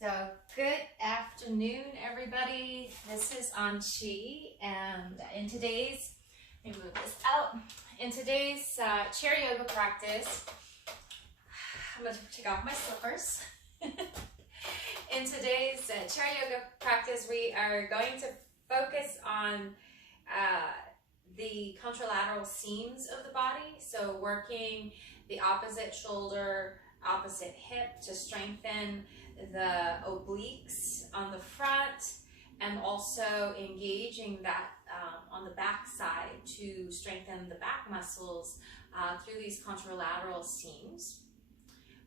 So, good afternoon, everybody. This is Anchi, and in today's, let me move this out. In today's chair yoga practice, I'm going to take off my slippers. In today's chair yoga practice, we are going to focus on the contralateral seams of the body. So, working the opposite shoulder, opposite hip to strengthen the obliques on the front, and also engaging that on the back side to strengthen the back muscles through these contralateral seams.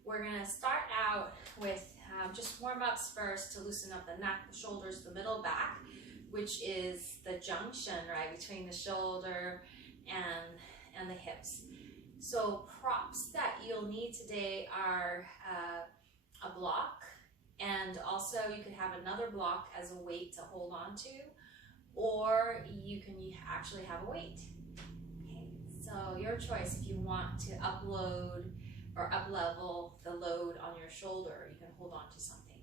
We're going to start out with just warm-ups first to loosen up the neck, the shoulders, the middle back, which is the junction, right, between the shoulder and the hips. So props that you'll need today are a block, and also you could have another block as a weight to hold on to, or you can actually have a weight. Okay, so your choice. If you want to upload or up-level the load on your shoulder, you can hold on to something.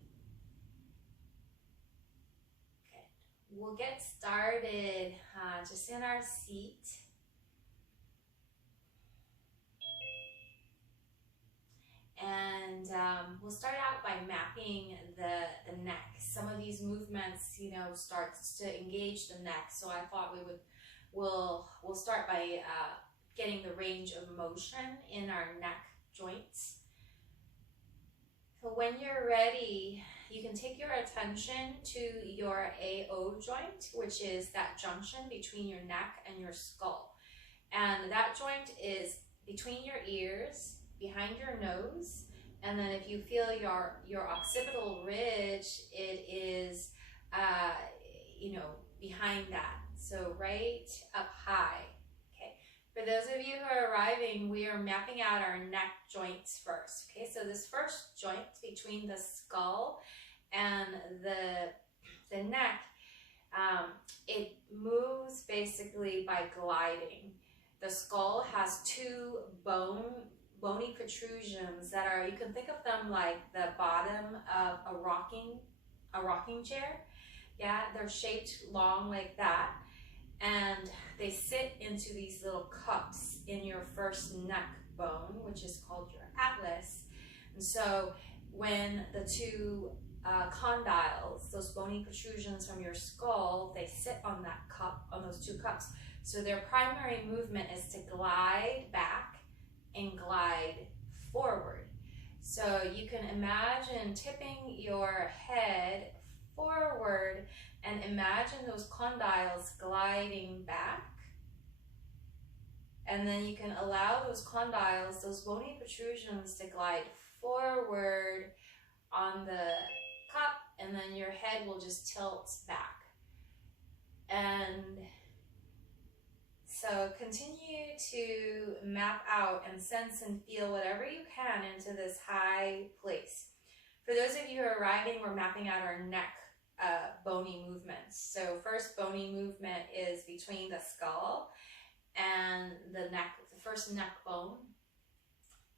Okay, we'll get started just in our seat. And we'll start out by mapping the neck. Some of these movements, starts to engage the neck. So I thought we'll start by getting the range of motion in our neck joints. So when you're ready, you can take your attention to your AO joint, which is that junction between your neck and your skull. And that joint is between your ears, behind your nose, and then if you feel your occipital ridge, it is behind that, so right up high. Okay, for those of you who are arriving, we are mapping out our neck joints first. Okay, so this first joint between the skull and the neck, it moves basically by gliding. The skull has two bony protrusions that are, you can think of them like the bottom of a rocking chair. Yeah, they're shaped long like that, and they sit into these little cups in your first neck bone, which is called your atlas. And so when the two condyles, those bony protrusions from your skull, they sit on that cup, on those two cups. So their primary movement is to glide back and glide forward. So you can imagine tipping your head forward and imagine those condyles gliding back. And then you can allow those condyles, those bony protrusions, to glide forward on the cup, and then your head will just tilt back. And so continue to map out and sense and feel whatever you can into this high place. For those of you who are arriving, we're mapping out our neck bony movements. So first bony movement is between the skull and the neck, the first neck bone.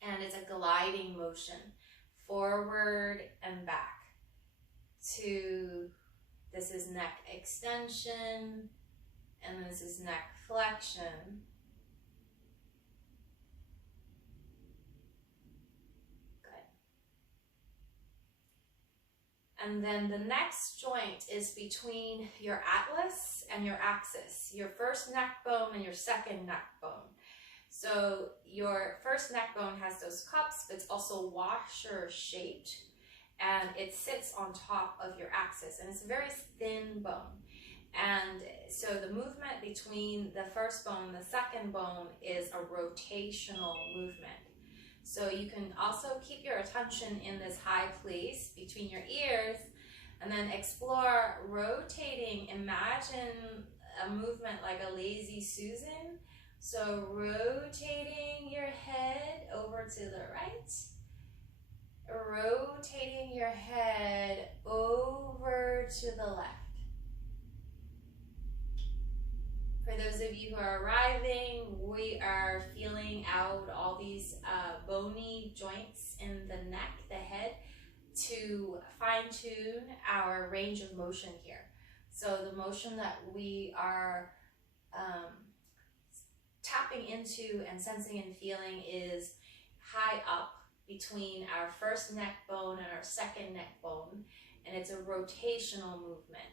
And it's a gliding motion, forward and back. This is neck extension, and this is neck flexion. Good. And then the next joint is between your atlas and your axis, your first neck bone and your second neck bone. So your first neck bone has those cups, but it's also washer shaped, and it sits on top of your axis, and it's a very thin bone. And so the movement between the first bone and the second bone is a rotational movement. So you can also keep your attention in this high place between your ears, and then explore rotating. Imagine a movement like a lazy Susan. So rotating your head over to the right, rotating your head over to the left. For those of you who are arriving, we are feeling out all these bony joints in the neck, the head, to to fine-tune our range of motion here. So the motion that we are tapping into and sensing and feeling is high up between our first neck bone and our second neck bone, and it's a rotational movement.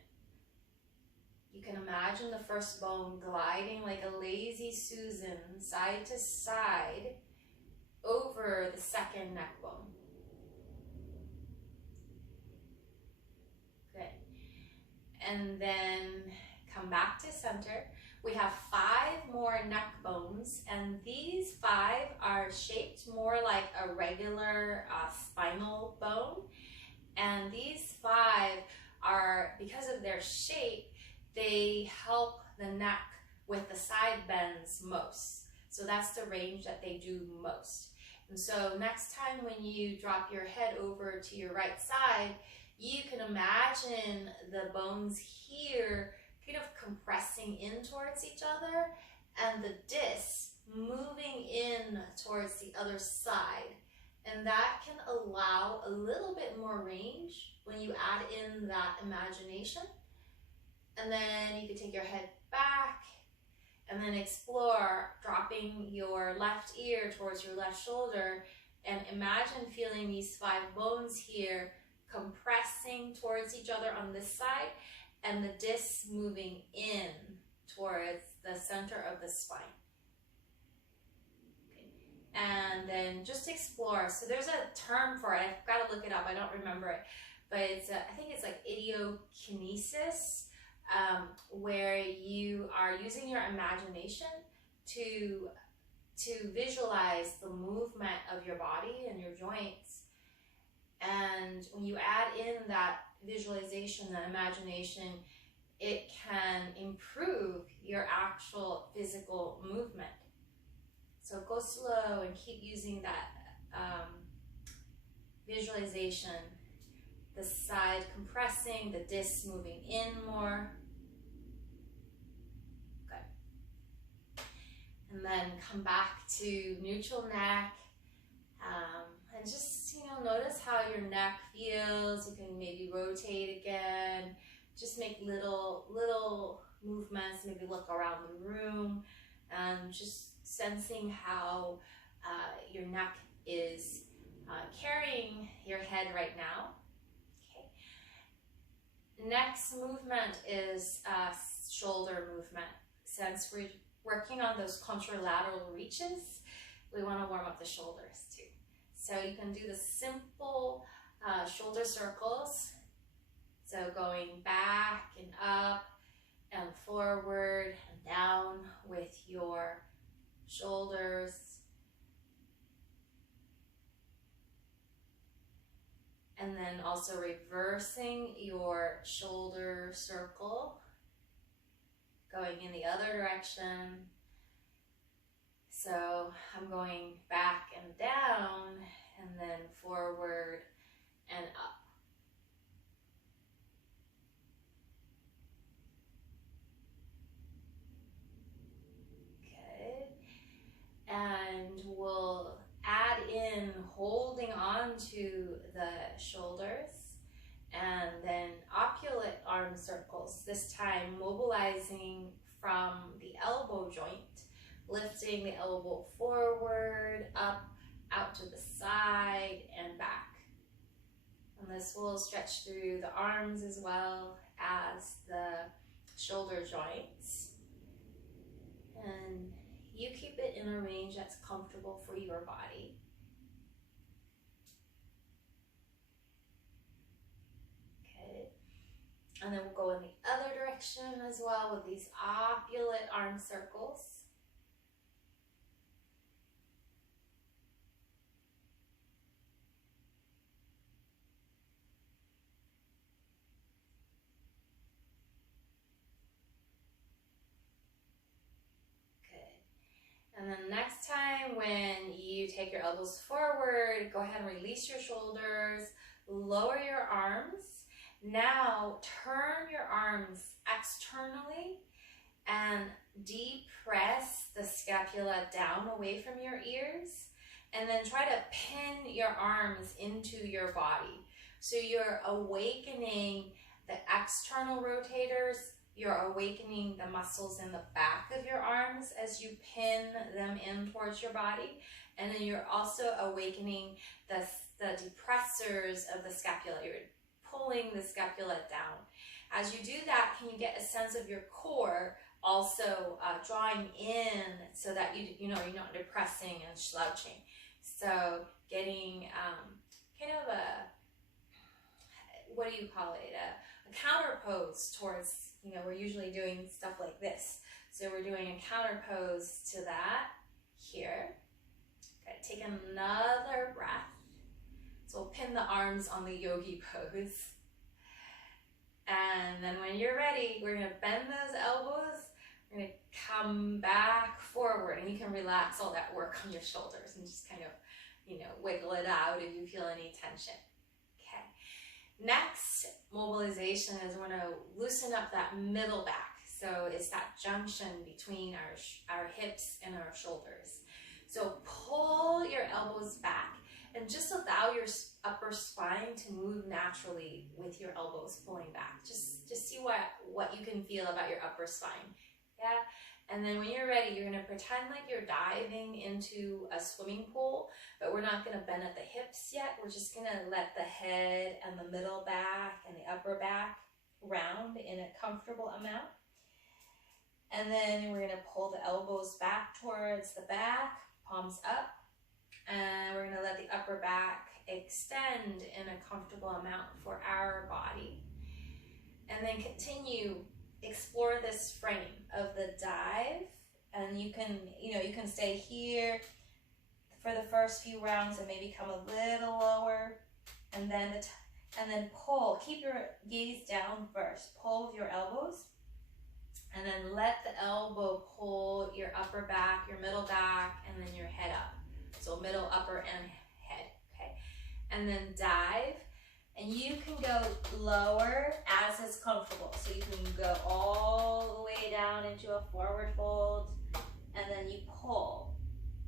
You can imagine the first bone gliding like a lazy Susan side to side over the second neck bone. Good. And then come back to center. We have 5 more neck bones, and these 5 are shaped more like a regular spinal bone. And these 5 are, because of their shape, they help the neck with the side bends most. So that's the range that they do most. And so next time when you drop your head over to your right side, you can imagine the bones here kind of compressing in towards each other and the disc moving in towards the other side. And that can allow a little bit more range when you add in that imagination. And then you can take your head back and then explore dropping your left ear towards your left shoulder, and imagine feeling these 5 bones here compressing towards each other on this side and the disc moving in towards the center of the spine. Okay. And then just explore. So there's a term for it. I've got to look it up. I don't remember it. But it's I think it's like idiokinesis, where you are using your imagination to visualize the movement of your body and your joints. And when you add in that visualization, that imagination, it can improve your actual physical movement. So go slow and keep using that visualization. The side compressing, the disc moving in more. Good. And then come back to neutral neck. And just, notice how your neck feels. You can maybe rotate again. Just make little movements. Maybe look around the room. Just sensing how your neck is carrying your head right now. Next movement is shoulder movement. Since we're working on those contralateral reaches, we want to warm up the shoulders too. So you can do the simple shoulder circles. So going back and up and forward and down with your shoulders. And then also reversing your shoulder circle, going in the other direction. So I'm going back and down, and then forward and up. Good. And we'll add in holding on to the shoulders, and then opulent arm circles, this time mobilizing from the elbow joint, lifting the elbow forward, up, out to the side, and back. And this will stretch through the arms as well as the shoulder joints. And you keep it in a range that's comfortable for your body. Okay. And then we'll go in the other direction as well with these opulent arm circles. And then next time when you take your elbows forward, go ahead and release your shoulders, lower your arms. Now turn your arms externally and depress the scapula down away from your ears. And then try to pin your arms into your body. So you're awakening the external rotators, you're awakening the muscles in the back of your arms as you pin them in towards your body, and then you're also awakening the depressors of the scapula. You're pulling the scapula down. As you do that, can you get a sense of your core also drawing in so that you're not depressing and slouching? So getting kind of a, what do you call it, a counter pose towards, we're usually doing stuff like this. So we're doing a counter pose to that here. Okay, take another breath. So we'll pin the arms on the yogi pose. And then when you're ready, we're gonna bend those elbows. We're gonna come back forward, and you can relax all that work on your shoulders and just kind of, wiggle it out if you feel any tension. Okay. Next mobilization is we're gonna loosen up that middle back. So it's that junction between our hips and our shoulders. So pull your elbows back and just allow your upper spine to move naturally with your elbows pulling back. Just see what you can feel about your upper spine. Yeah. And then when you're ready, you're gonna pretend like you're diving into a swimming pool, but we're not gonna bend at the hips yet. We're just gonna let the head and the middle back and the upper back round in a comfortable amount. And then we're gonna pull the elbows back towards the back, palms up, and we're gonna let the upper back extend in a comfortable amount for our body. And then continue, explore this frame of the dive, and you can stay here for the first few rounds and maybe come a little lower, and then pull. Keep your gaze down first. Pull with your elbows, and then let the elbow pull your upper back, your middle back, and then your head up. So middle, upper, and head. Okay, and then dive. And you can go lower as is comfortable. So you can go all the way down into a forward fold, and then you pull.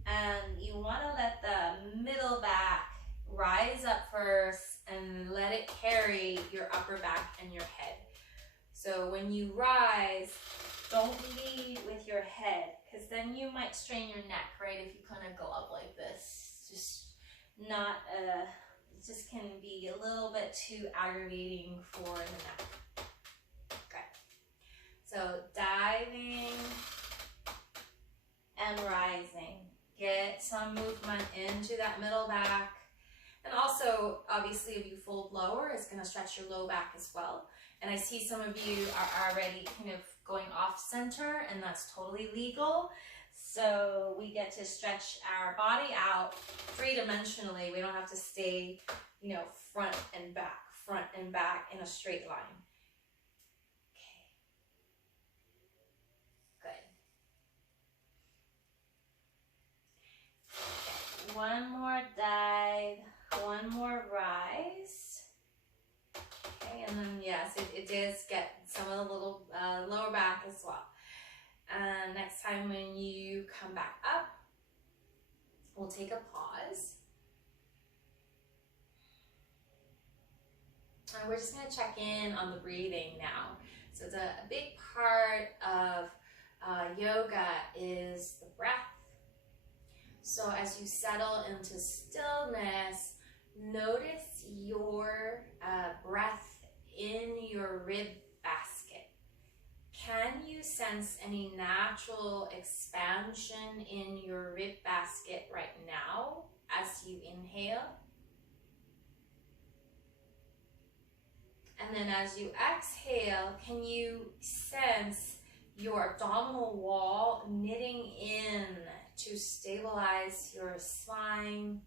And you want to let the middle back rise up first and let it carry your upper back and your head. So when you rise, don't lead with your head, because then you might strain your neck, right? If you kind of go up like this, it just can be a little bit too aggravating for the neck. Okay, so diving and rising. Get some movement into that middle back. And also, obviously, if you fold lower, it's going to stretch your low back as well. And I see some of you are already kind of going off center, and that's totally legal. So we get to stretch our body out three-dimensionally. We don't have to stay, front and back in a straight line. Okay. Good. Okay. One more dive, one more rise. Okay, and then yes, it does get some of the little lower back as well. And next time when you come back up, we'll take a pause. And we're just going to check in on the breathing now. So a big part of yoga is the breath. So as you settle into stillness, notice your breath in your rib basket. Can you sense any natural expansion in your rib basket right now as you inhale? And then as you exhale, can you sense your abdominal wall knitting in to stabilize your spine?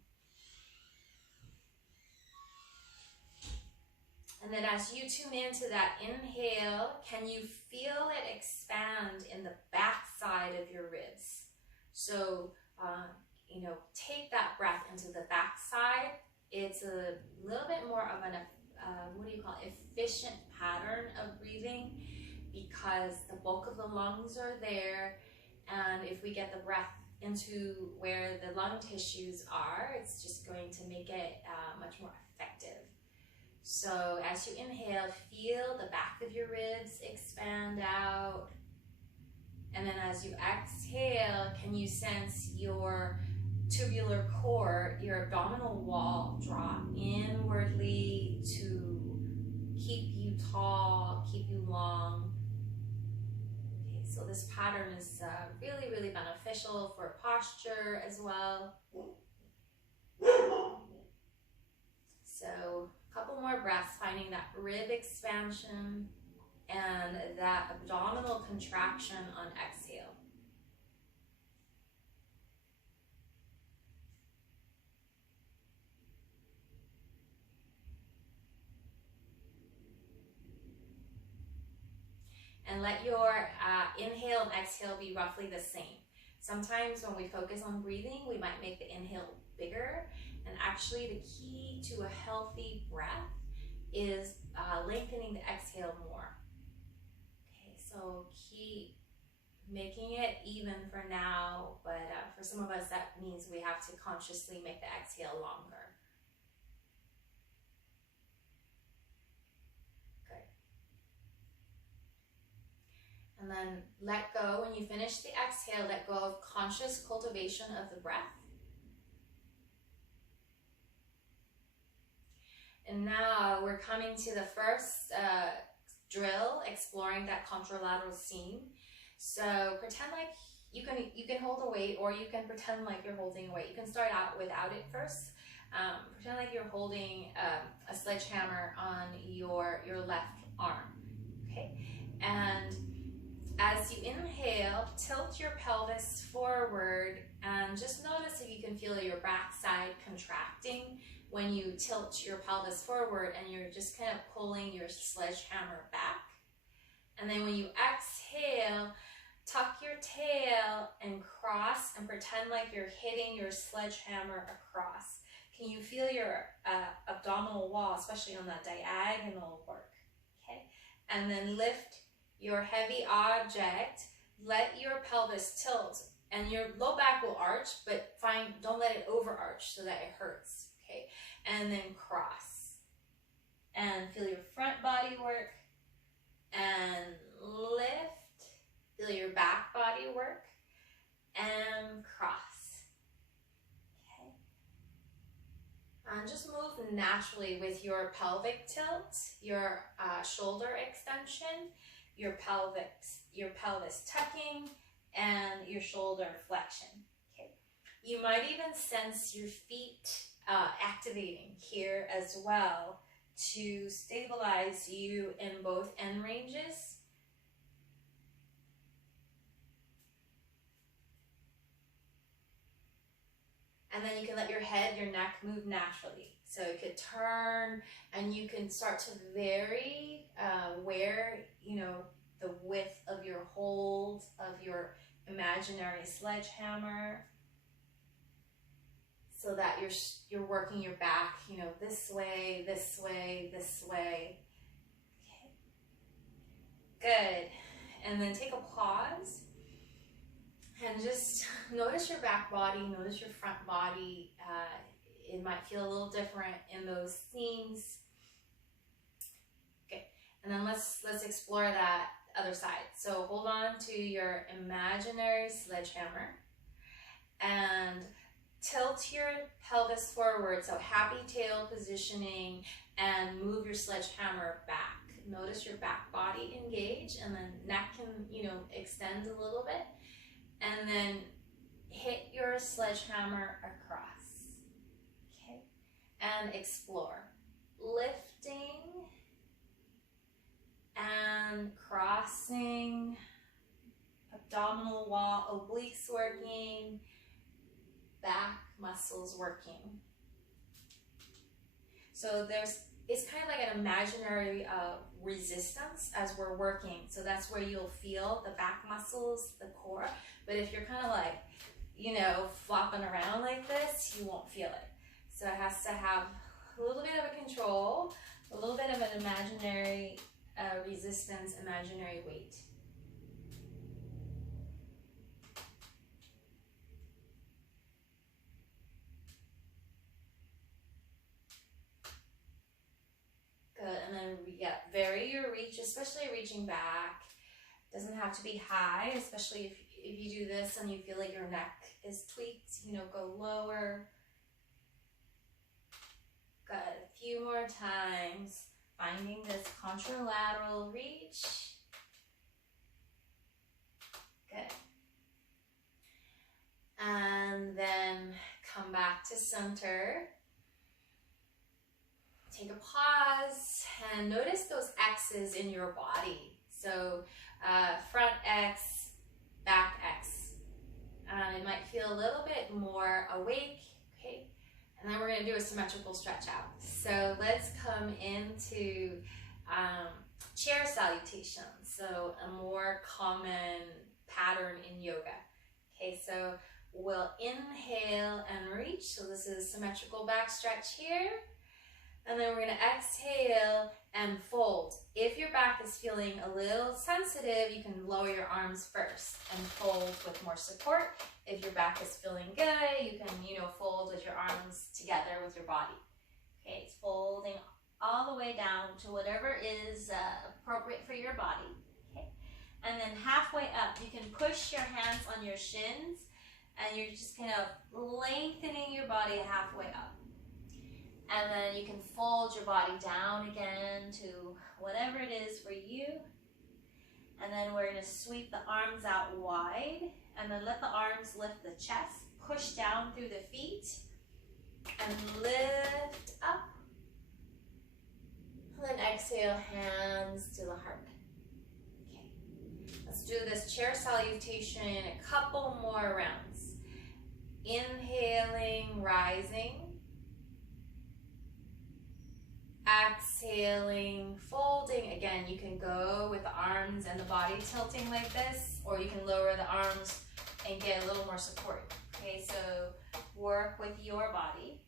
And then as you tune into that inhale, can you feel it expand in the back side of your ribs? So, take that breath into the back side. It's a little bit more of an, efficient pattern of breathing, because the bulk of the lungs are there. And if we get the breath into where the lung tissues are, it's just going to make it much more effective. So as you inhale, feel the back of your ribs expand out. And then as you exhale, can you sense your tubular core, your abdominal wall drop inwardly to keep you tall, keep you long. Okay, so this pattern is really, really beneficial for posture as well. So a couple more breaths, finding that rib expansion and that abdominal contraction on exhale. And let your inhale and exhale be roughly the same. Sometimes when we focus on breathing, we might make the inhale bigger. And actually the key to a healthy breath is lengthening the exhale more. Okay, so keep making it even for now, but for some of us that means we have to consciously make the exhale longer. And then let go. When you finish the exhale, let go of conscious cultivation of the breath. And now we're coming to the first drill, exploring that contralateral seam. So pretend like you can hold a weight, or you can pretend like you're holding a weight. You can start out without it first. Pretend like you're holding a sledgehammer on your left arm. Okay, and as you inhale, tilt your pelvis forward and just notice if you can feel your backside contracting when you tilt your pelvis forward, and you're just kind of pulling your sledgehammer back. And then when you exhale, tuck your tail and cross and pretend like you're hitting your sledgehammer across. Can you feel your abdominal wall, especially on that diagonal work? Okay, and then lift your heavy object, let your pelvis tilt, and your low back will arch, but don't let it overarch so that it hurts. Okay, and then cross. And feel your front body work, and lift. Feel your back body work, and cross. Okay. And just move naturally with your pelvic tilt, your shoulder extension, your pelvis tucking, and your shoulder flexion. Okay. You might even sense your feet activating here as well to stabilize you in both end ranges. And then you can let your head, your neck move naturally. So it could turn, and you can start to vary where, the width of your hold of your imaginary sledgehammer, so that you're working your back, this way, this way, this way. Okay. Good. And then take a pause and just notice your back body, notice your front body. It might feel a little different in those seams. Okay, and then let's explore that other side. So hold on to your imaginary sledgehammer and tilt your pelvis forward, so happy tail positioning, and move your sledgehammer back. Notice your back body engage, and then neck can, extend a little bit, and then hit your sledgehammer across. Okay, and explore. Lifting and crossing, abdominal wall, obliques working, back muscles working. So it's kind of like an imaginary resistance as we're working. So that's where you'll feel the back muscles, the core. But if you're kind of like, flopping around like this, you won't feel it. So it has to have a little bit of a control, a little bit of an imaginary resistance, imaginary weight. and then vary your reach, especially reaching back. Doesn't have to be high, especially if you do this and you feel like your neck is tweaked, go lower. Good, a few more times, finding this contralateral reach. Good. And then come back to center. Take a pause and notice those X's in your body. So front X, back X. It might feel a little bit more awake, okay? And then we're gonna do a symmetrical stretch out. So let's come into chair salutation. So a more common pattern in yoga. Okay, so we'll inhale and reach. So this is symmetrical back stretch here. And then we're gonna exhale and fold. If your back is feeling a little sensitive, you can lower your arms first and fold with more support. If your back is feeling good, you can, fold with your arms together with your body. Okay, it's folding all the way down to whatever is appropriate for your body. Okay, and then halfway up, you can push your hands on your shins, and you're just kind of lengthening your body halfway up. And then you can fold your body down again to whatever it is for you. And then we're going to sweep the arms out wide, and then let the arms lift the chest, push down through the feet, and lift up. And then exhale, hands to the heart. Okay, let's do this chair salutation a couple more rounds. Inhaling, rising. Exhaling, folding. Again, you can go with the arms and the body tilting like this, or you can lower the arms and get a little more support. Okay, so work with your body.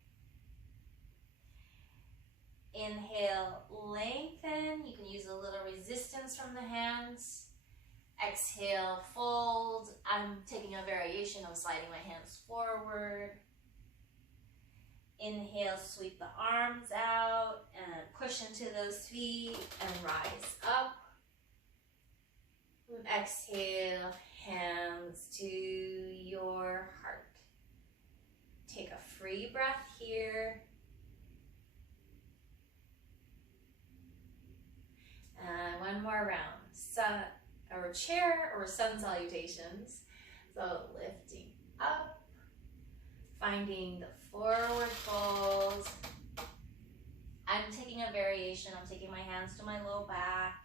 Inhale, lengthen. You can use a little resistance from the hands. Exhale, fold. I'm taking a variation of sliding my hands forward. Inhale, sweep the arms out and push into those feet and rise up. And exhale, hands to your heart. Take a free breath here. And one more round. Sun or chair or sun salutations. So lifting up, finding the forward fold. I'm taking a variation. I'm taking my hands to my low back.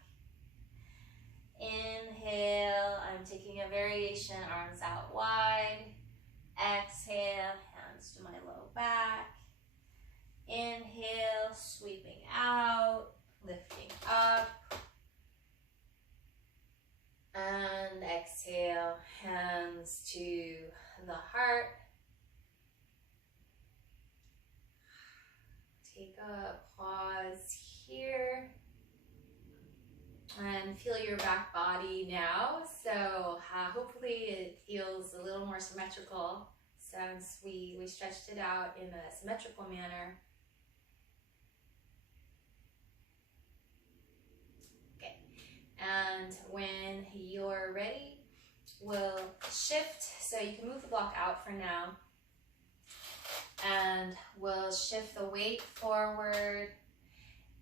Inhale, I'm taking a variation, arms out wide. Exhale, hands to my low back. Inhale, sweeping out, lifting up. And exhale, hands to the heart. Take a pause here and feel your back body now. So hopefully it feels a little more symmetrical since we stretched it out in a symmetrical manner. Okay, and when you're ready, we'll shift. So you can move the block out for now. And we'll shift the weight forward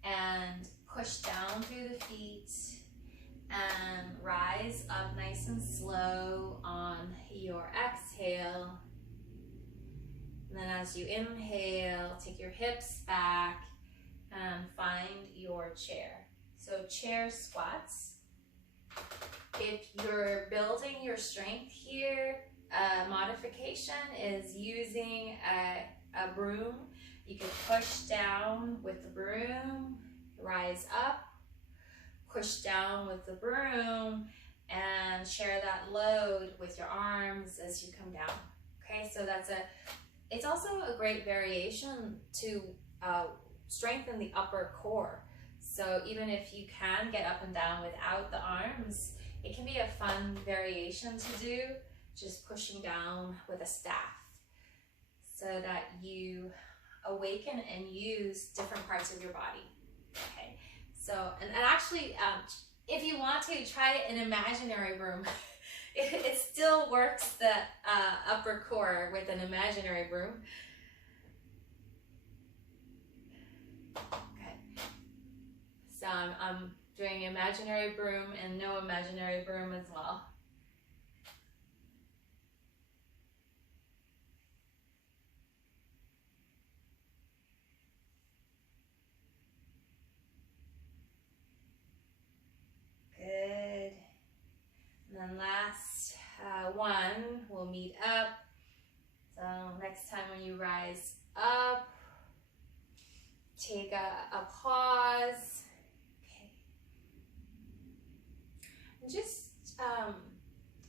and push down through the feet and rise up nice and slow on your exhale. And then as you inhale, take your hips back and find your chair. So chair squats. If you're building your strength here, modification is using a broom. You can push down with the broom, rise up, push down with the broom, and share that load with your arms as you come down. Okay, so it's also a great variation to strengthen the upper core. So even if you can get up and down without the arms, it can be a fun variation to do, just pushing down with a staff so that you awaken and use different parts of your body. Okay, So, and actually, if you want to try an imaginary broom, it still works the upper core with an imaginary broom. Okay. So I'm doing imaginary broom and no imaginary broom as well. Good. And then last one, we'll meet up. So next time when you rise up, take a pause. Okay. And just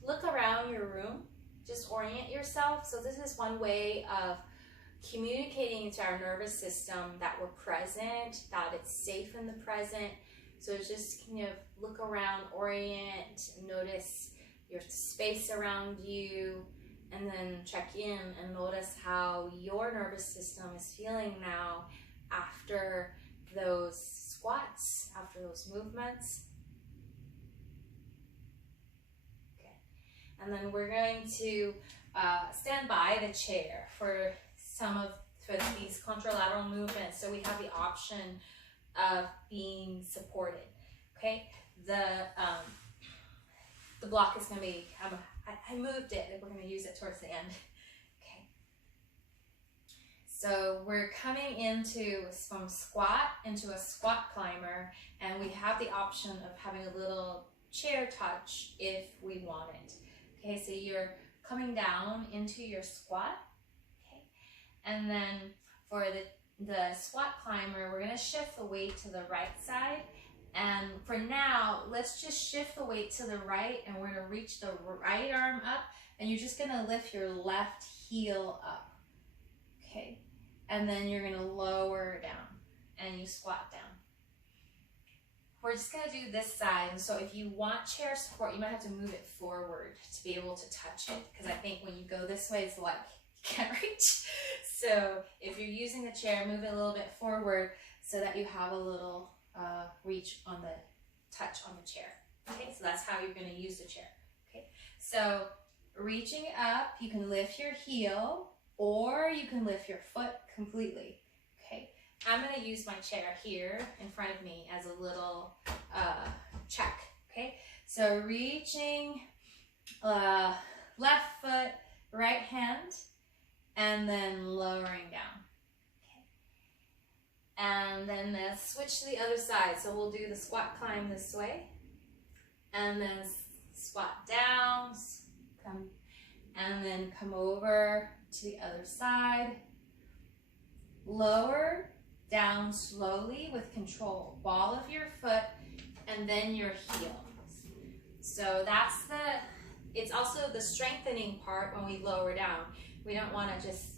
look around your room. Just orient yourself. So this is one way of communicating to our nervous system that we're present, that it's safe in the present. So just kind of look around, orient, notice your space around you, and then check in and notice how your nervous system is feeling now after those squats, after those movements. Okay. And then we're going to stand by the chair for these contralateral movements. So we have the option of being supported. Okay, the block is going to be, I moved it, we're going to use it towards the end. Okay, so we're coming into from squat into a squat climber, and we have the option of having a little chair touch if we want it. Okay, so you're coming down into your squat. Okay, and then for the squat climber, we're going to shift the weight to the right side. And for now, let's just shift the weight to the right, and we're going to reach the right arm up, and you're just going to lift your left heel up. Okay, and then you're going to lower down and you squat down. We're just going to do this side, and so if you want chair support, you might have to move it forward to be able to touch it, because I think when you go this way, it's like you can't reach. So if you're using the chair, move it a little bit forward so that you have a little reach on the touch on the chair. Okay, so that's how you're going to use the chair. Okay, so reaching up, you can lift your heel or you can lift your foot completely. Okay, I'm going to use my chair here in front of me as a little check. Okay, so reaching left foot, right hand, and then lowering down. And then switch to the other side. So we'll do the squat climb this way, and then squat down, come, and then come over to the other side. Lower down slowly with control. Ball of your foot and then your heel. So that's it's also the strengthening part when we lower down. We don't want to just,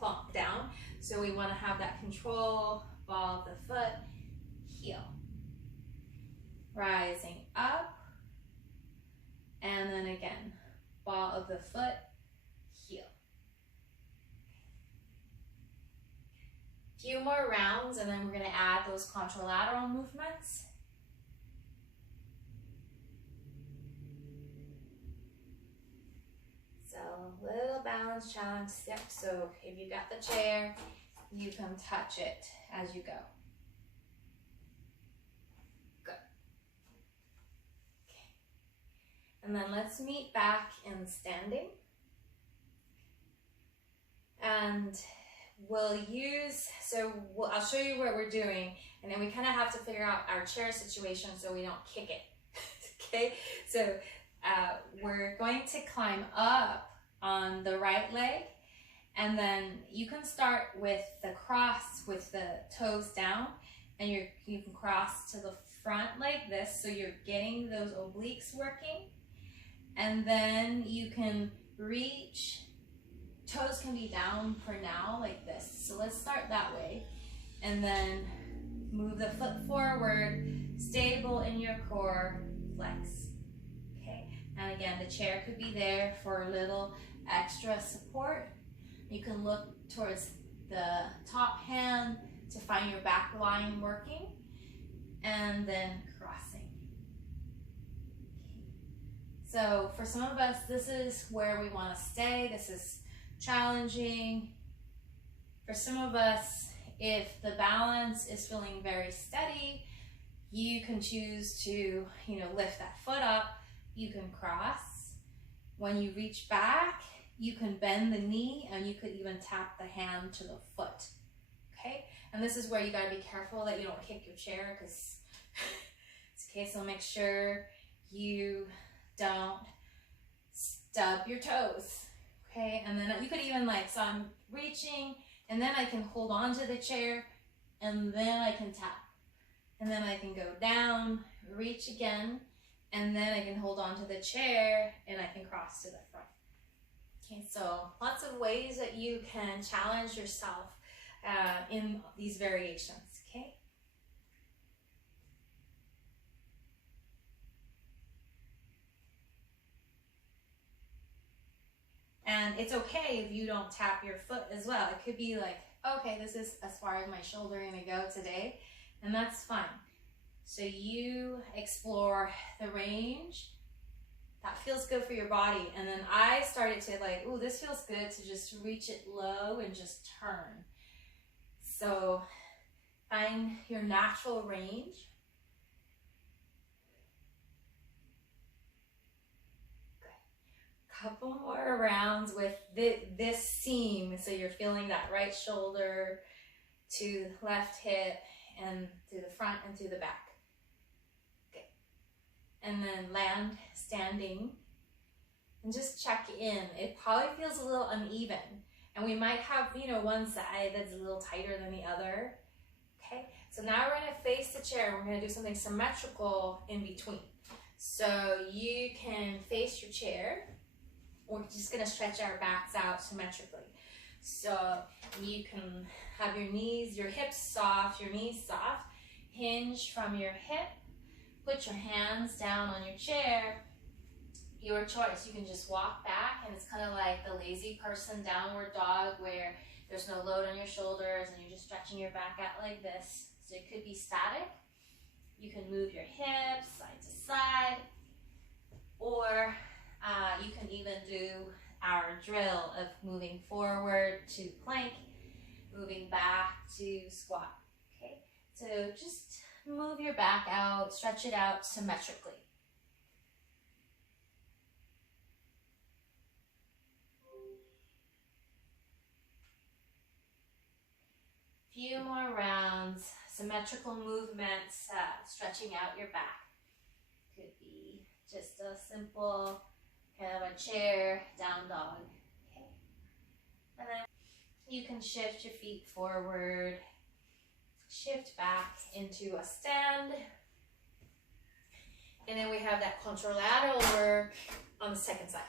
plunk down. So we want to have that control, ball of the foot, heel. Rising up, and then again, ball of the foot, heel. Few more rounds, and then we're going to add those contralateral movements. So little balance challenge step. So if you got the chair, you can touch it as you go. Good. Okay. And then let's meet back in standing. And we'll use, I'll show you what we're doing, and then we kind of have to figure out our chair situation so we don't kick it. Okay, so we're going to climb up on the right leg, and then you can start with the cross with the toes down, and you can cross to the front like this, so you're getting those obliques working, and then you can reach. Toes can be down for now like this. So let's start that way, and then move the foot forward, stable in your core, flex. Okay, and again, the chair could be there for a little extra support. You can look towards the top hand to find your back line working, and then crossing. So for some of us, this is where we want to stay. This is challenging. For some of us, if the balance is feeling very steady, you can choose to, lift that foot up. You can cross. When you reach back, you can bend the knee and you could even tap the hand to the foot. Okay? And this is where you got to be careful that you don't kick your chair, because okay, so make sure you don't stub your toes. Okay? And then you could even so I'm reaching, and then I can hold on to the chair, and then I can tap. And then I can go down, reach again, and then I can hold on to the chair and I can cross to the front. Okay, so lots of ways that you can challenge yourself in these variations, okay? And it's okay if you don't tap your foot as well. It could be like, okay, this is as far as my shoulder is gonna go today, and that's fine. So you explore the range that feels good for your body. And then I started to oh, this feels good to just reach it low and just turn. So find your natural range. Couple more rounds with this seam, so you're feeling that right shoulder to left hip and through the front and through the back. Okay. And then land standing and just check in. It probably feels a little uneven, and we might have one side that's a little tighter than the other. Okay, so now we're going to face the chair. We're going to do something symmetrical in between. So you can face your chair. We're just going to stretch our backs out symmetrically. So you can have your hips soft, your knees soft. Hinge from your hip. Put your hands down on your chair. Your choice. You can just walk back, and it's kind of like the lazy person downward dog, where there's no load on your shoulders and you're just stretching your back out like this. So it could be static. You can move your hips side to side, or you can even do our drill of moving forward to plank, moving back to squat. Okay, so just move your back out, stretch it out symmetrically. Few more rounds, symmetrical movements, stretching out your back. Could be just a simple kind of a chair, down dog. Okay. And then you can shift your feet forward, shift back into a stand. And then we have that contralateral work on the second side.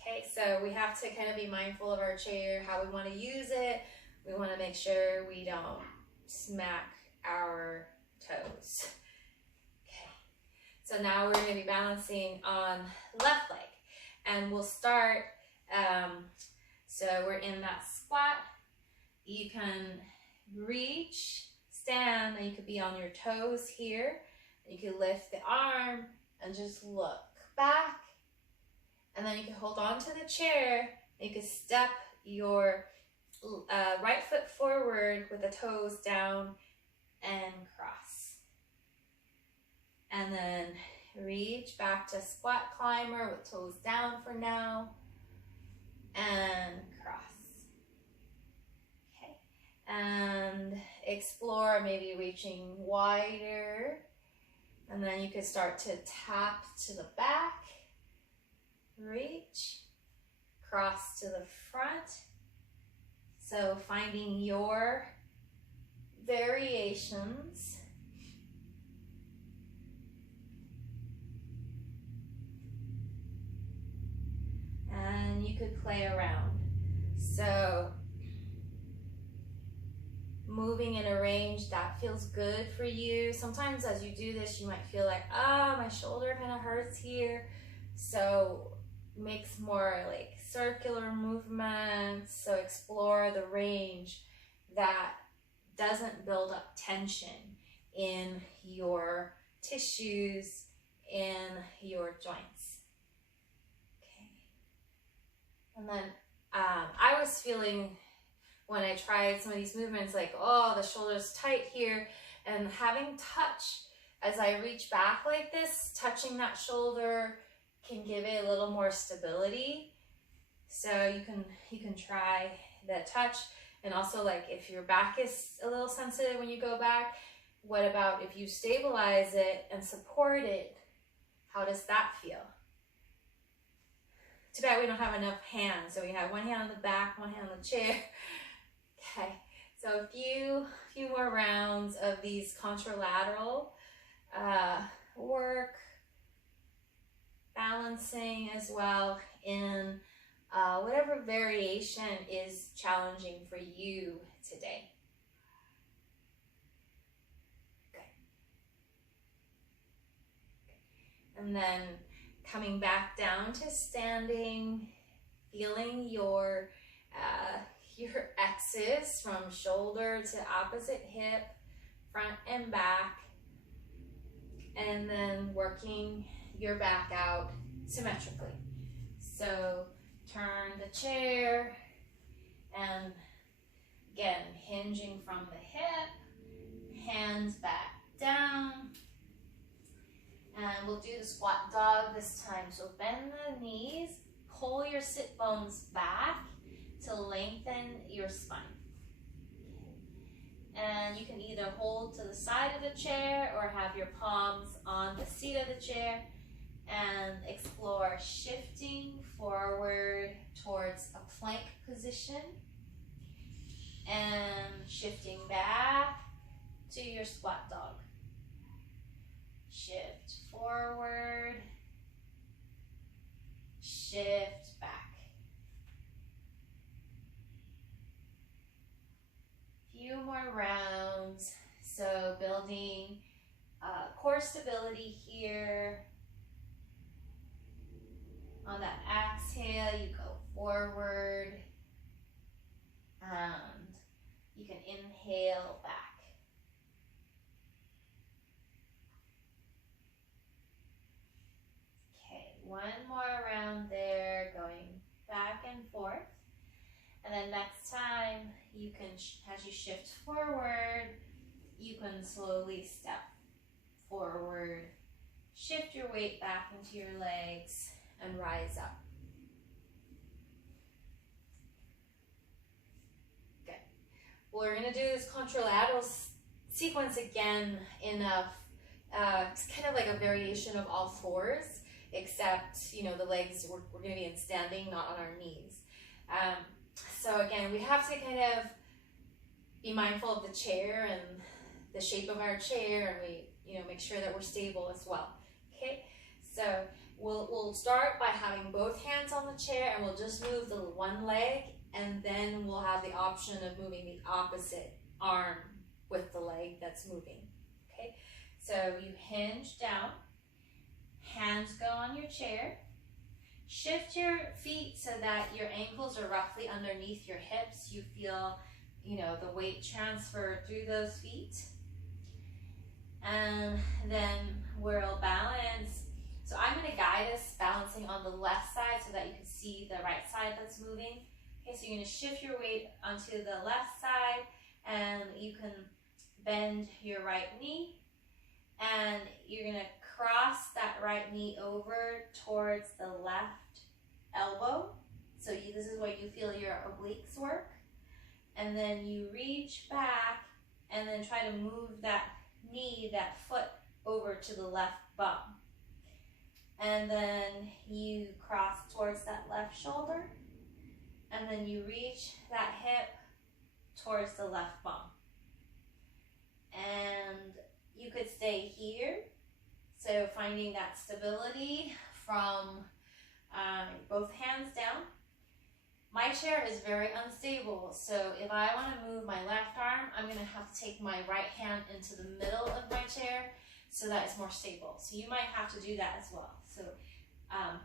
Okay, so we have to kind of be mindful of our chair, how we want to use it. We want to make sure we don't smack our toes. Okay, so now we're going to be balancing on left leg. And we'll start, so we're in that squat. You can reach, stand, and you could be on your toes here. You can lift the arm and just look back. And then you can hold on to the chair. You can step your right foot forward with the toes down and cross. And then reach back to squat climber with toes down for now, and cross. Okay, and explore maybe reaching wider, and then you can start to tap to the back, reach, cross to the front. So finding your variations. And you could play around. So moving in a range that feels good for you. Sometimes as you do this, you might feel like, my shoulder kind of hurts here. So makes more like circular movements. So explore the range that doesn't build up tension in your tissues, in your joints. Okay. And then I was feeling when I tried some of these movements like, oh, the shoulder's tight here, and having touch as I reach back like this, touching that shoulder can give it a little more stability. So you can try the touch. And also, like, if your back is a little sensitive when you go back, what about if you stabilize it and support it? How does that feel? Too bad we don't have enough hands. So we have one hand on the back, one hand on the chair. Okay, so a few more rounds of these contralateral work, balancing as well in whatever variation is challenging for you today. Okay. And then coming back down to standing, feeling your X's from shoulder to opposite hip, front and back, and then working your back out symmetrically. So turn the chair, and again, hinging from the hip, hands back down, and we'll do the squat dog this time. So bend the knees, pull your sit bones back to lengthen your spine. And you can either hold to the side of the chair or have your palms on the seat of the chair, and explore shifting forward towards a plank position and shifting back to your squat dog. Shift forward, shift back. Few more rounds. So building core stability here. On that exhale, you go forward, and you can inhale back. Okay, one more round there, going back and forth. And then next time, you can, as you shift forward, you can slowly step forward, shift your weight back into your legs, and rise up. Good. We're going to do this contralateral sequence again in it's kind of like a variation of all fours, except, you know, the legs, we're going to be in standing, not on our knees. So again, we have to kind of be mindful of the chair and the shape of our chair, and we, you know, make sure that we're stable as well. Okay, so we'll start by having both hands on the chair, and we'll just move the one leg, and then we'll have the option of moving the opposite arm with the leg that's moving. Okay, so you hinge down, hands go on your chair. Shift your feet so that your ankles are roughly underneath your hips. You feel, you know, the weight transfer through those feet. And then we'll balance. So I'm going to guide us balancing on the left side so that you can see the right side that's moving. Okay, so you're going to shift your weight onto the left side, and you can bend your right knee, and you're going to cross that right knee over towards the left elbow. So this is where you feel your obliques work. And then you reach back and then try to move that knee, that foot, over to the left bum. And then you cross towards that left shoulder. And then you reach that hip towards the left bum. And you could stay here. So finding that stability from both hands down. My chair is very unstable, so if I want to move my left arm, I'm going to have to take my right hand into the middle of my chair so that it's more stable. So you might have to do that as well. So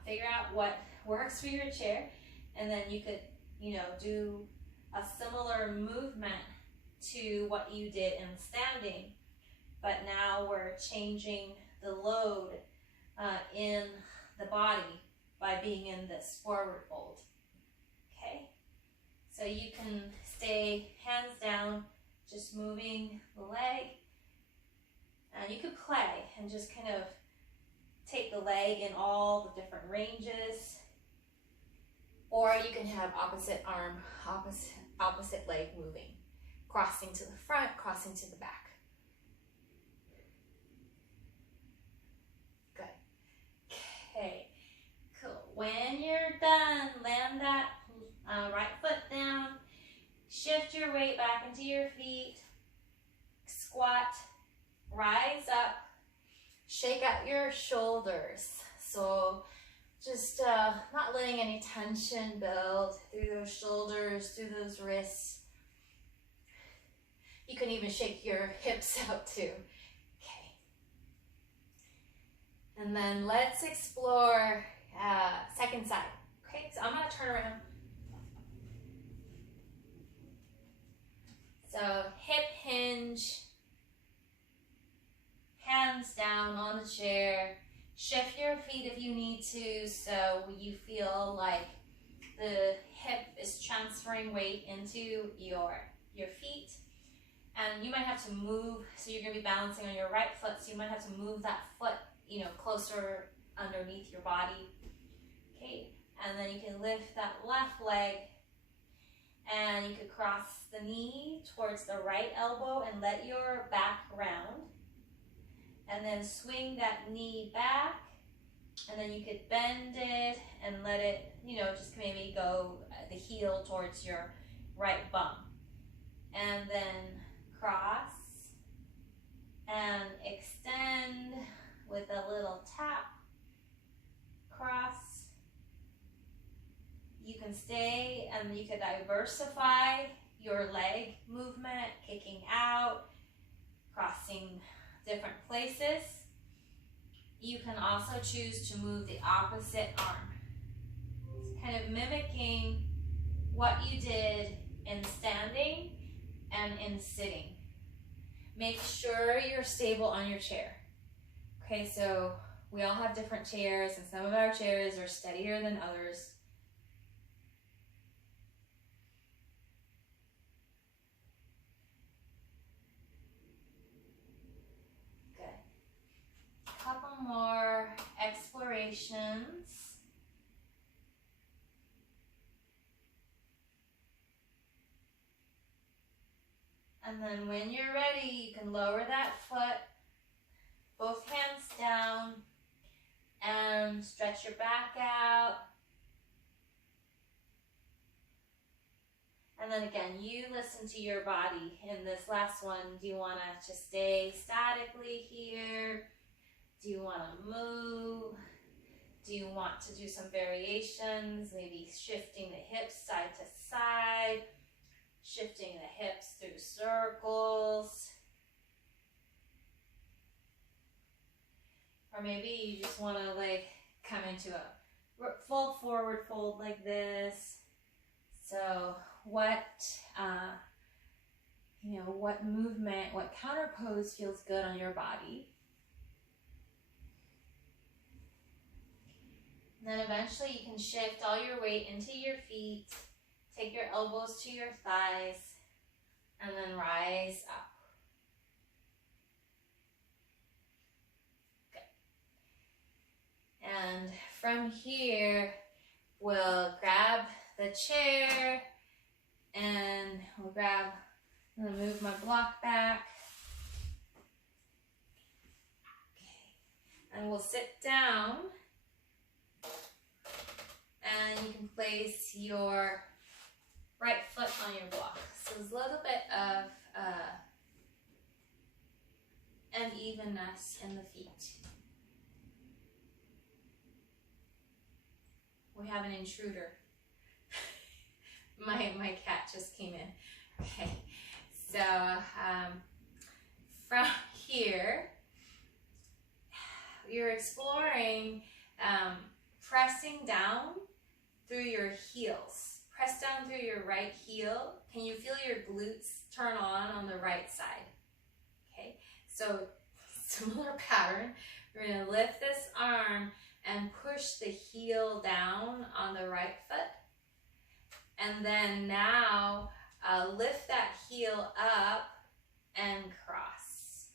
figure out what works for your chair, and then you could, you know, do a similar movement to what you did in standing, but now we're changing the load in the body by being in this forward fold. Okay, so you can stay hands down, just moving the leg, and you could play and just kind of take the leg in all the different ranges, or you can have opposite arm, opposite leg moving, crossing to the front, crossing to the back. Good. Okay, cool. When you're done, land that right foot down, shift your weight back into your feet, squat, rise up, shake out your shoulders. So just not letting any tension build through those shoulders, through those wrists. You can even shake your hips out too. Okay. And then let's explore second side. Okay, so I'm gonna turn around. So hip hinge, hands down on the chair. Shift your feet if you need to, so you feel like the hip is transferring weight into your feet. And you might have to move, so you're gonna be balancing on your right foot, so you might have to move that foot, you know, closer underneath your body. Okay, and then you can lift that left leg, and you could cross the knee towards the right elbow and let your back round. And then swing that knee back, and then you could bend it and let it, you know, just maybe go the heel towards your right bum. And then cross and extend with a little tap, cross. You can stay and you could diversify your leg movement, kicking out, crossing different places. You can also choose to move the opposite arm. It's kind of mimicking what you did in standing and in sitting. Make sure you're stable on your chair. Okay, so we all have different chairs, and some of our chairs are steadier than others. Couple more explorations. And then when you're ready, you can lower that foot, both hands down, and stretch your back out. And then again, you listen to your body. In this last one, do you want to just stay statically here? Do you want to move? Do you want to do some variations? Maybe shifting the hips side to side, shifting the hips through circles. Or maybe you just want to like come into a full forward fold like this. So what, what movement, what counter pose feels good on your body? And then eventually you can shift all your weight into your feet, take your elbows to your thighs, and then rise up. Good. And from here, we'll grab the chair, and we'll I'm gonna move my block back. Okay. And we'll sit down. And you can place your right foot on your block. So there's a little bit of unevenness in the feet. We have an intruder. my cat just came in. Okay, so from here, you're exploring pressing down through your heels. Press down through your right heel. Can you feel your glutes turn on the right side? Okay, So similar pattern. We're going to lift this arm and push the heel down on the right foot. And then now lift that heel up and cross.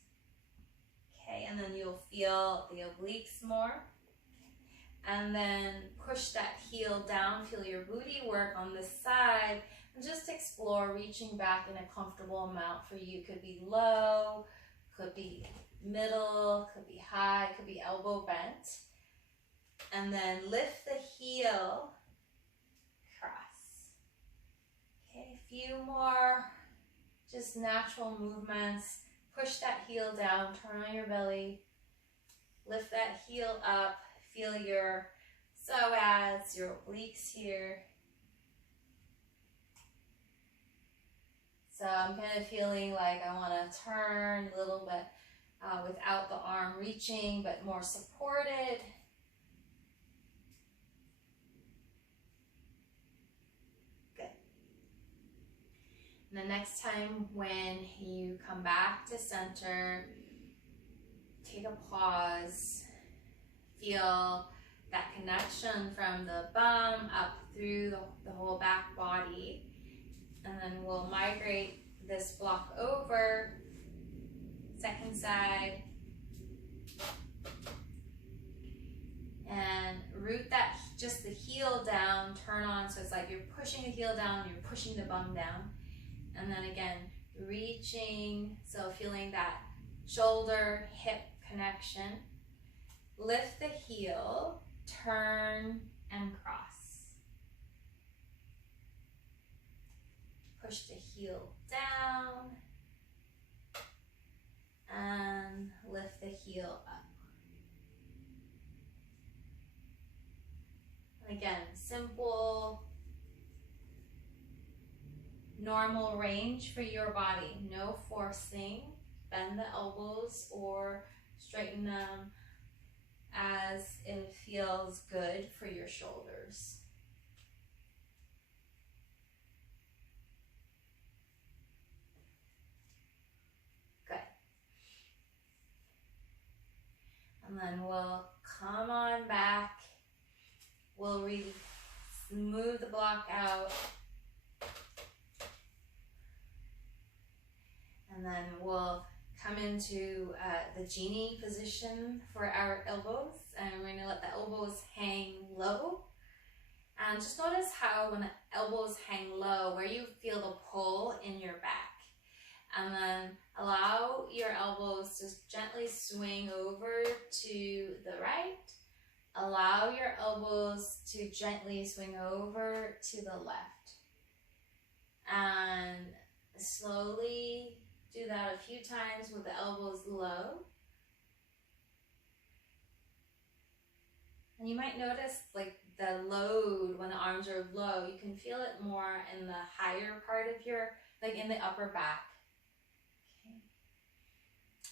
Okay, and then you'll feel the obliques more. And then push that heel down, feel your booty work on this side, and just explore reaching back in a comfortable amount for you. Could be low, could be middle, could be high, could be elbow bent. And then lift the heel, cross. Okay, a few more just natural movements. Push that heel down, turn on your belly, lift that heel up, feel your psoas, your obliques here. So I'm kind of feeling like I want to turn a little bit without the arm reaching, but more supported. Good. And the next time when you come back to center, take a pause. Feel that connection from the bum up through the whole back body. And then we'll migrate this block over, second side. And root that, just the heel down, turn on, so it's like you're pushing the heel down, you're pushing the bum down. And then again, reaching, so feeling that shoulder, hip connection. Lift the heel, turn and cross. Push the heel down and lift the heel up. And again, simple, normal range for your body. No forcing. Bend the elbows or straighten them as it feels good for your shoulders. Good. And then we'll come on back. We'll move the block out. And then we'll come into the genie position for our elbows, and we're going to let the elbows hang low. And just notice how when the elbows hang low, where you feel the pull in your back. And then allow your elbows to gently swing over to the right. Allow your elbows to gently swing over to the left. And slowly do that a few times with the elbows low. And you might notice like the load when the arms are low, you can feel it more in the higher part of your, like in the upper back. Okay.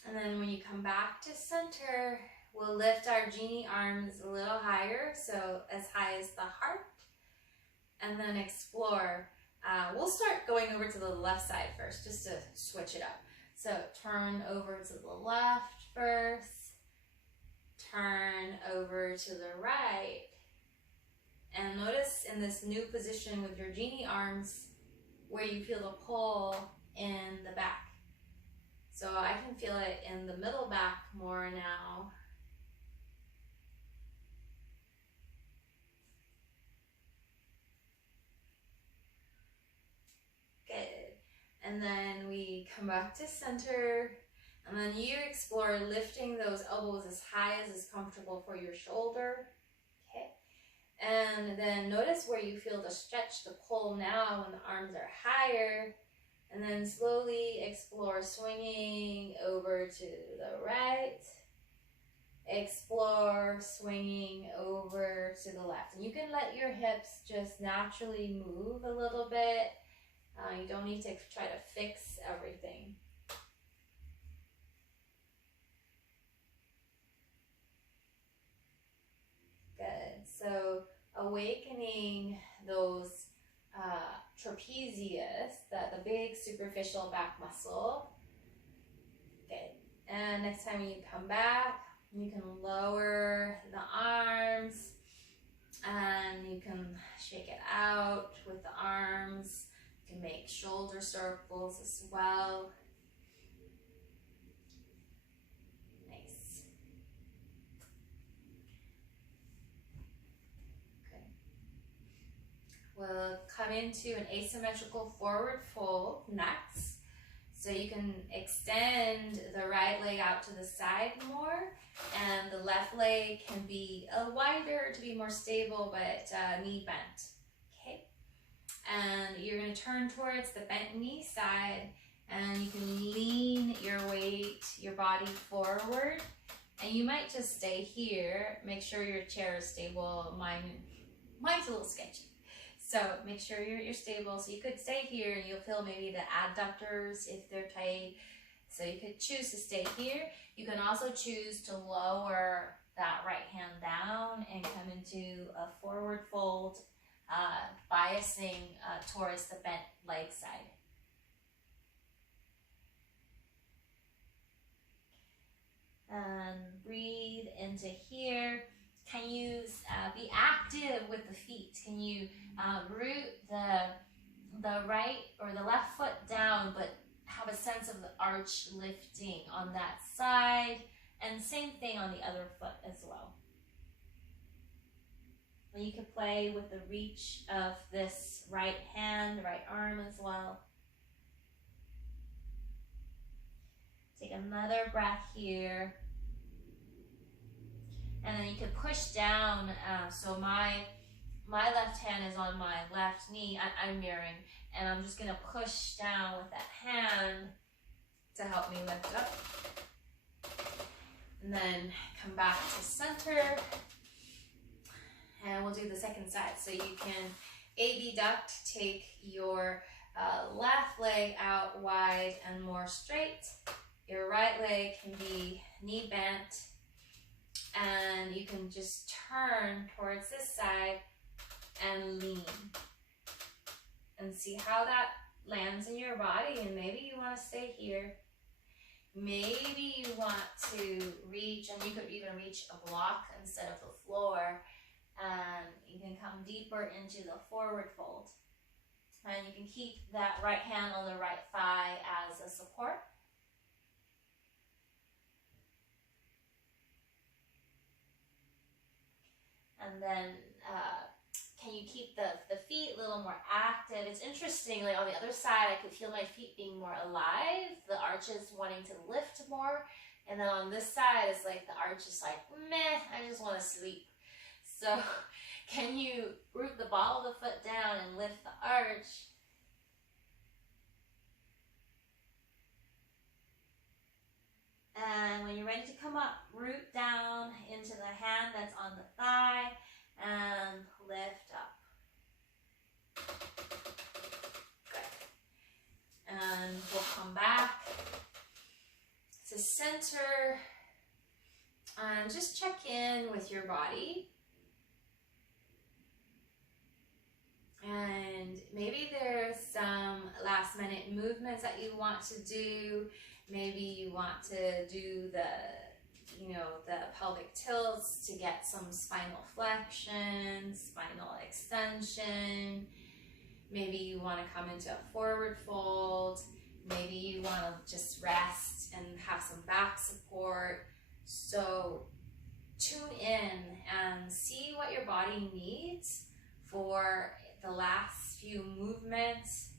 And then when you come back to center, we'll lift our genie arms a little higher, so as high as the heart. And then explore. We'll start going over to the left side first, just to switch it up. So turn over to the left first, turn over to the right, and notice in this new position with your genie arms where you feel the pull in the back. So I can feel it in the middle back more now. And then we come back to center, and then you explore lifting those elbows as high as is comfortable for your shoulder. Okay. And then notice where you feel the stretch, the pull now when the arms are higher. And then slowly explore swinging over to the right. Explore swinging over to the left. And you can let your hips just naturally move a little bit. You don't need to try to fix everything. Good. So awakening those trapezius, the big superficial back muscle. Good. And next time you come back, you can lower the arms and you can shake it out with the arms. You can make shoulder circles as well. Nice. Okay. We'll come into an asymmetrical forward fold next. So you can extend the right leg out to the side more, and the left leg can be wider to be more stable, but knee bent. Okay, and you're going to turn towards the bent knee side, and you can lean your weight, your body forward, and you might just stay here. Make sure your chair is stable. Mine's a little sketchy. So make sure you're stable. So you could stay here and you'll feel maybe the adductors if they're tight. So you could choose to stay here. You can also choose to lower that right hand down and come into a forward fold, biasing towards the bent leg side. And breathe into here. Can you be active with the feet? Can you root the right or the left foot down, but have a sense of the arch lifting on that side, and same thing on the other foot as well. And you can play with the reach of this right hand, right arm as well. Take another breath here. And then you can push down. So my left hand is on my left knee. I'm mirroring. And I'm just going to push down with that hand to help me lift up. And then come back to center. And we'll do the second side. So you can abduct, take your left leg out wide and more straight. Your right leg can be knee bent. And you can just turn towards this side and lean. And see how that lands in your body. And maybe you want to stay here. Maybe you want to reach, and you could even reach a block instead of the floor. And you can come deeper into the forward fold. And you can keep that right hand on the right thigh as a support. And then can you keep the feet a little more active? It's interesting, like on the other side, I could feel my feet being more alive, the arches wanting to lift more. And then on this side, it's like the arch is like, meh, I just want to sleep. So can you root the ball of the foot down and lift the arch? And when you're ready to come up, root down into the hand that's on the thigh and lift up. Good. And we'll come back to center and just check in with your body. And maybe there's some last minute movements that you want to do. Maybe you want to do the pelvic tilts to get some spinal flexion, spinal extension. Maybe you want to come into a forward fold. Maybe you want to just rest and have some back support. So tune in and see what your body needs for the last few movements.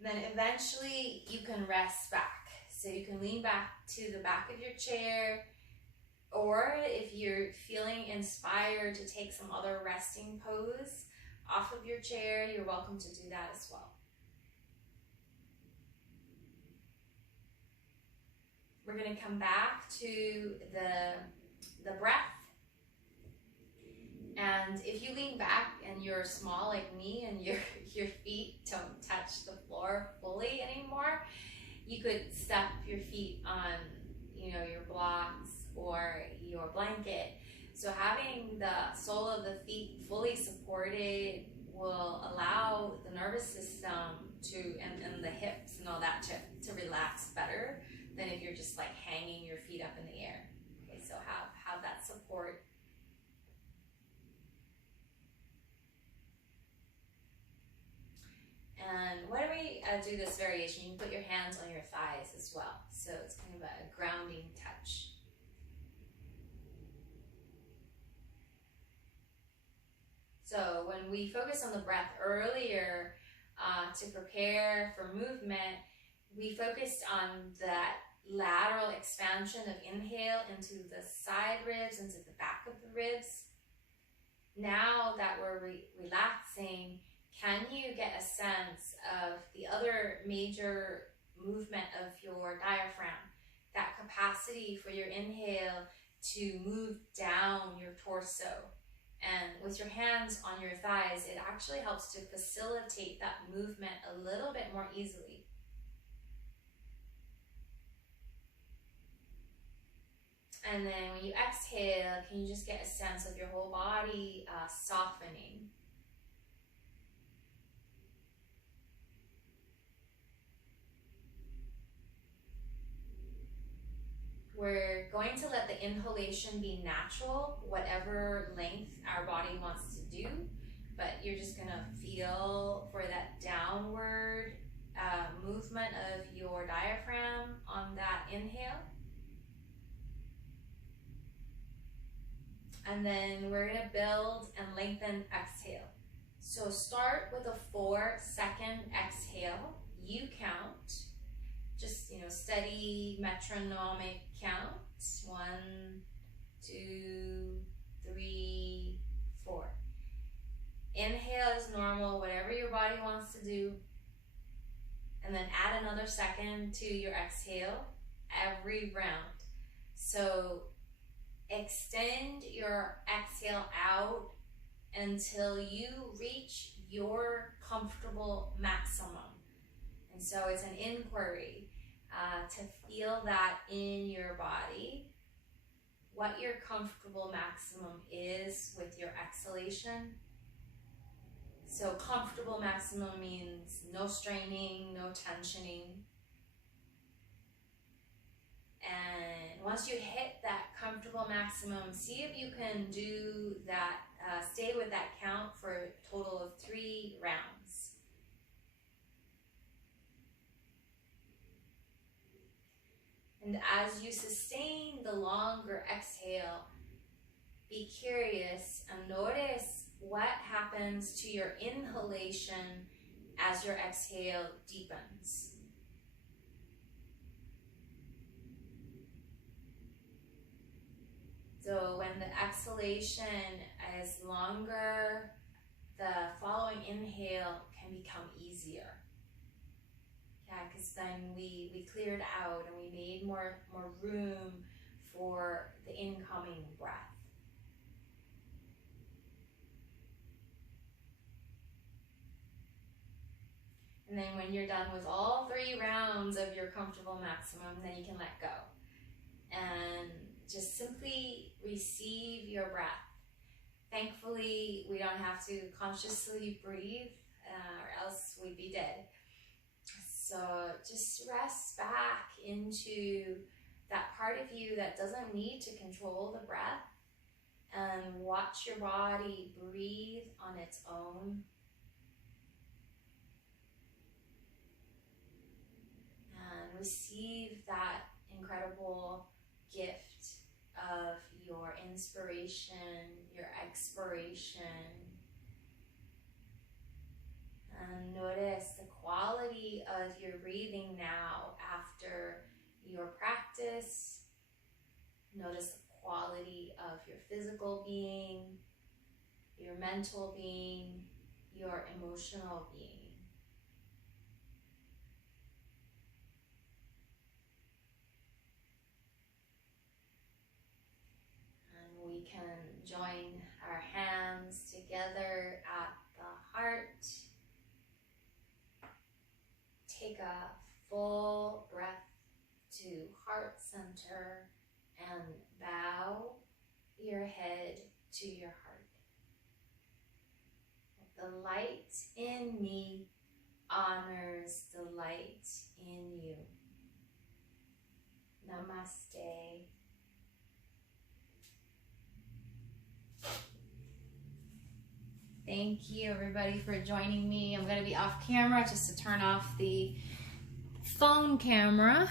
Then eventually you can rest back. So you can lean back to the back of your chair, or if you're feeling inspired to take some other resting pose off of your chair, you're welcome to do that as well. We're going to come back to the breath. And if you lean back and you're small like me and your feet don't touch the floor fully anymore, you could step your feet on, your blocks or your blanket. So having the sole of the feet fully supported will allow the nervous system and the hips and all that to relax better than if you're just like hanging your feet up in the air. Okay, so have that support. And why don't we do this variation? You can put your hands on your thighs as well. So it's kind of a grounding touch. So when we focus on the breath earlier to prepare for movement, we focused on that lateral expansion of inhale into the side ribs, into the back of the ribs. Now that we're relaxing, can you get a sense of the other major movement of your diaphragm? That capacity for your inhale to move down your torso. And with your hands on your thighs, it actually helps to facilitate that movement a little bit more easily. And then when you exhale, can you just get a sense of your whole body softening? We're going to let the inhalation be natural, whatever length our body wants to do, but you're just gonna feel for that downward movement of your diaphragm on that inhale. And then we're gonna build and lengthen exhale. So start with a 4-second exhale. You count. Just, steady metronomic count. 1, 2, 3, 4. Inhale is normal, whatever your body wants to do. And then add another second to your exhale every round. So extend your exhale out until you reach your comfortable maximum. And so it's an inquiry to feel that in your body, what your comfortable maximum is with your exhalation. So comfortable maximum means no straining, no tensioning. And once you hit that comfortable maximum, see if you can do that, stay with that count for a total of 3 rounds. And as you sustain the longer exhale, be curious and notice what happens to your inhalation as your exhale deepens. So when the exhalation is longer, the following inhale can become easier. Yeah, because then we cleared out and we made more room for the incoming breath. And then when you're done with all 3 rounds of your comfortable maximum, then you can let go. And just simply receive your breath. Thankfully, we don't have to consciously breathe or else we'd be dead. So just rest back into that part of you that doesn't need to control the breath and watch your body breathe on its own. And receive that incredible gift of your inspiration, your expiration. And notice the quality of your breathing now after your practice. Notice the quality of your physical being, your mental being, your emotional being. And we can join our hands together at the heart. Take a full breath to heart center and bow your head to your heart. With the light in me, honors the light in you. Namaste. Thank you everybody for joining me. I'm going to be off camera just to turn off the phone camera.